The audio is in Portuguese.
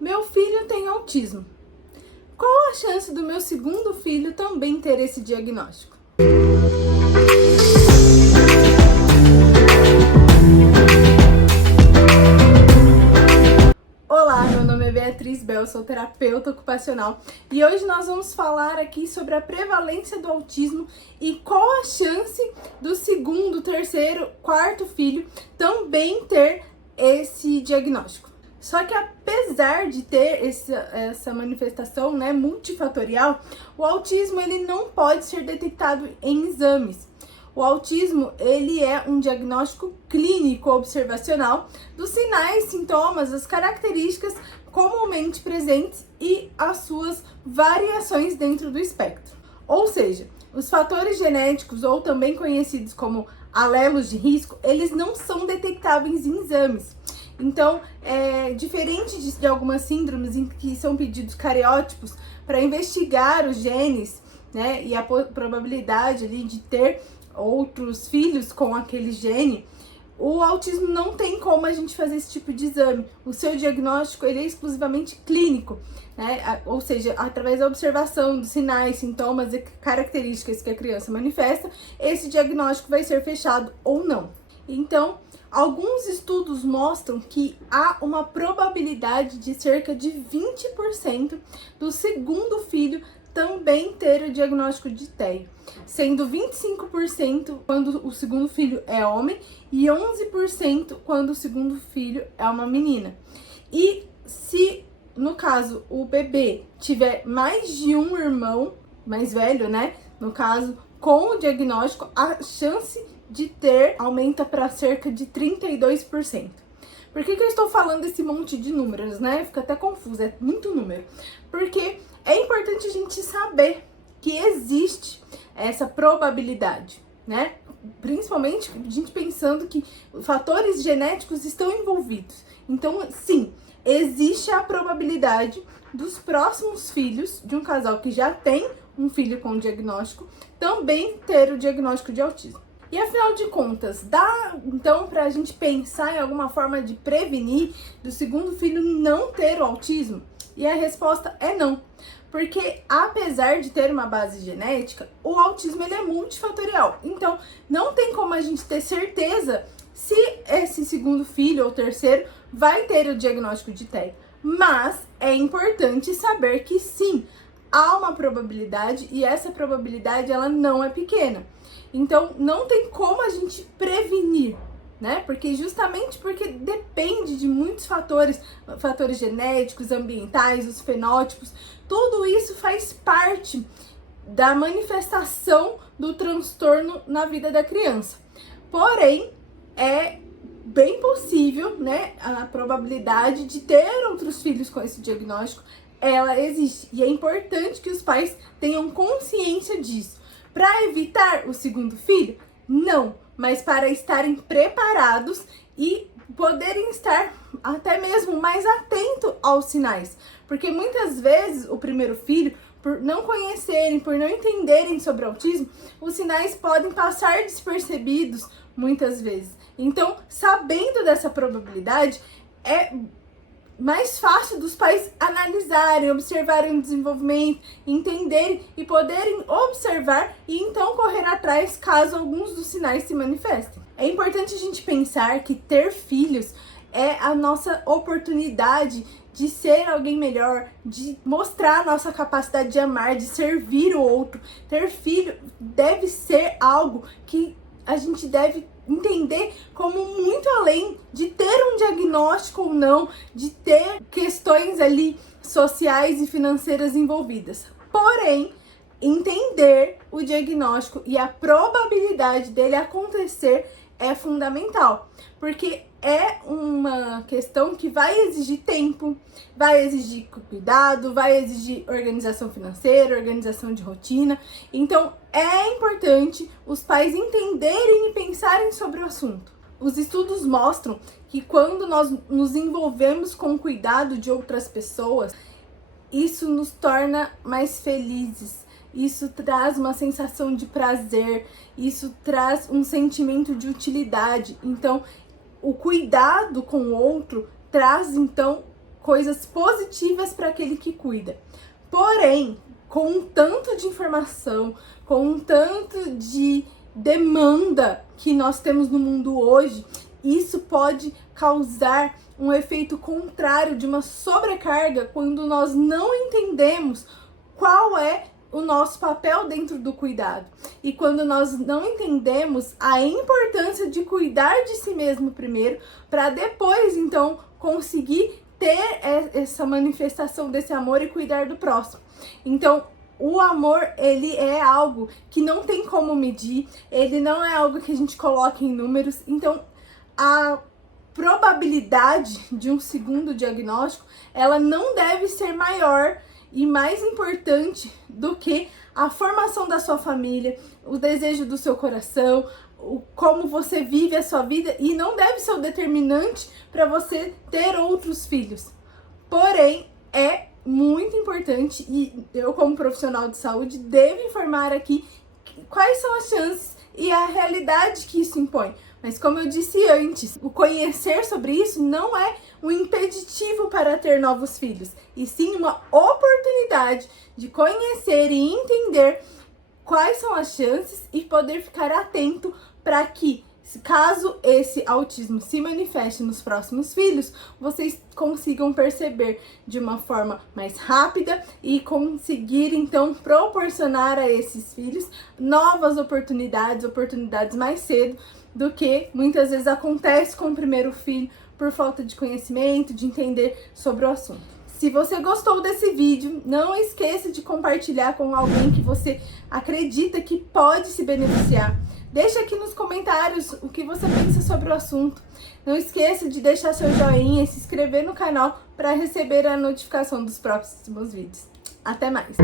Meu filho tem autismo. Qual a chance do meu segundo filho também ter esse diagnóstico? Olá, meu nome é Beatriz Bel, sou terapeuta ocupacional e hoje nós vamos falar aqui sobre a prevalência do autismo e qual a chance do segundo, terceiro, quarto filho também ter esse diagnóstico. Só que apesar de ter essa manifestação, multifatorial, o autismo ele não pode ser detectado em exames. O autismo ele é um diagnóstico clínico observacional dos sinais, sintomas, as características comumente presentes e as suas variações dentro do espectro. Ou seja, os fatores genéticos, ou também conhecidos como alelos de risco, eles não são detectáveis em exames. Então, diferente de algumas síndromes em que são pedidos cariótipos para investigar os genes, e a probabilidade ali de ter outros filhos com aquele gene, o autismo não tem como a gente fazer esse tipo de exame. O seu diagnóstico ele é exclusivamente clínico, ou seja, através da observação dos sinais, sintomas e características que a criança manifesta, esse diagnóstico vai ser fechado ou não. Então, alguns estudos mostram que há uma probabilidade de cerca de 20% do segundo filho também ter o diagnóstico de TEA, sendo 25% quando o segundo filho é homem e 11% quando o segundo filho é uma menina. E se, no caso, o bebê tiver mais de um irmão mais velho, no caso, com o diagnóstico, a chance de ter aumenta para cerca de 32%. Por que eu estou falando esse monte de números, Fica até confuso, é muito número. Porque é importante a gente saber que existe essa probabilidade, Principalmente a gente pensando que fatores genéticos estão envolvidos. Então, sim, existe a probabilidade dos próximos filhos de um casal que já tem um filho com diagnóstico também ter o diagnóstico de autismo. E afinal de contas, dá então pra gente pensar em alguma forma de prevenir do segundo filho não ter o autismo? E a resposta é não. Porque apesar de ter uma base genética, o autismo ele é multifatorial. Então, não tem como a gente ter certeza se esse segundo filho ou terceiro vai ter o diagnóstico de TEA. Mas é importante saber que sim, há uma probabilidade e essa probabilidade ela não é pequena. Então, não tem como a gente prevenir, Porque depende de muitos fatores genéticos, ambientais, os fenótipos, tudo isso faz parte da manifestação do transtorno na vida da criança. Porém, é bem possível, a probabilidade de ter outros filhos com esse diagnóstico, ela existe. E é importante que os pais tenham consciência disso. Para evitar o segundo filho? Não, mas para estarem preparados e poderem estar até mesmo mais atento aos sinais. Porque muitas vezes o primeiro filho, por não conhecerem, por não entenderem sobre autismo, os sinais podem passar despercebidos muitas vezes. Então, sabendo dessa probabilidade, é mais fácil dos pais analisarem, observarem o desenvolvimento, entenderem e poderem observar e então correr atrás caso alguns dos sinais se manifestem. É importante a gente pensar que ter filhos é a nossa oportunidade de ser alguém melhor, de mostrar a nossa capacidade de amar, de servir o outro. Ter filho deve ser algo que a gente deve entender como muito além de ter um diagnóstico ou não, de ter questões ali sociais e financeiras envolvidas. Porém, entender o diagnóstico e a probabilidade dele acontecer é fundamental, porque é uma questão que vai exigir tempo, vai exigir cuidado, vai exigir organização financeira, organização de rotina. Então, é importante os pais entenderem e pensarem sobre o assunto. Os estudos mostram que quando nós nos envolvemos com o cuidado de outras pessoas, isso nos torna mais felizes. Isso traz uma sensação de prazer, isso traz um sentimento de utilidade. Então, o cuidado com o outro traz, então, coisas positivas para aquele que cuida. Porém, com um tanto de informação, com um tanto de demanda que nós temos no mundo hoje, isso pode causar um efeito contrário de uma sobrecarga quando nós não entendemos qual é o nosso papel dentro do cuidado. E quando nós não entendemos a importância de cuidar de si mesmo primeiro, para depois, então, conseguir ter essa manifestação desse amor e cuidar do próximo. Então, o amor, ele é algo que não tem como medir, ele não é algo que a gente coloca em números. Então, a probabilidade de um segundo diagnóstico, ela não deve ser maior e mais importante do que a formação da sua família, o desejo do seu coração, como você vive a sua vida, e não deve ser o determinante para você ter outros filhos. Porém, é muito importante, e eu, como profissional de saúde, devo informar aqui quais são as chances e a realidade que isso impõe. Mas como eu disse antes, o conhecer sobre isso não é um impeditivo para ter novos filhos, e sim uma oportunidade de conhecer e entender quais são as chances e poder ficar atento para que, caso esse autismo se manifeste nos próximos filhos, vocês consigam perceber de uma forma mais rápida e conseguir, então, proporcionar a esses filhos novas oportunidades mais cedo do que muitas vezes acontece com o primeiro filho por falta de conhecimento, de entender sobre o assunto. Se você gostou desse vídeo, não esqueça de compartilhar com alguém que você acredita que pode se beneficiar. Deixa aqui nos comentários o que você pensa sobre o assunto. Não esqueça de deixar seu joinha e se inscrever no canal para receber a notificação dos próximos vídeos. Até mais!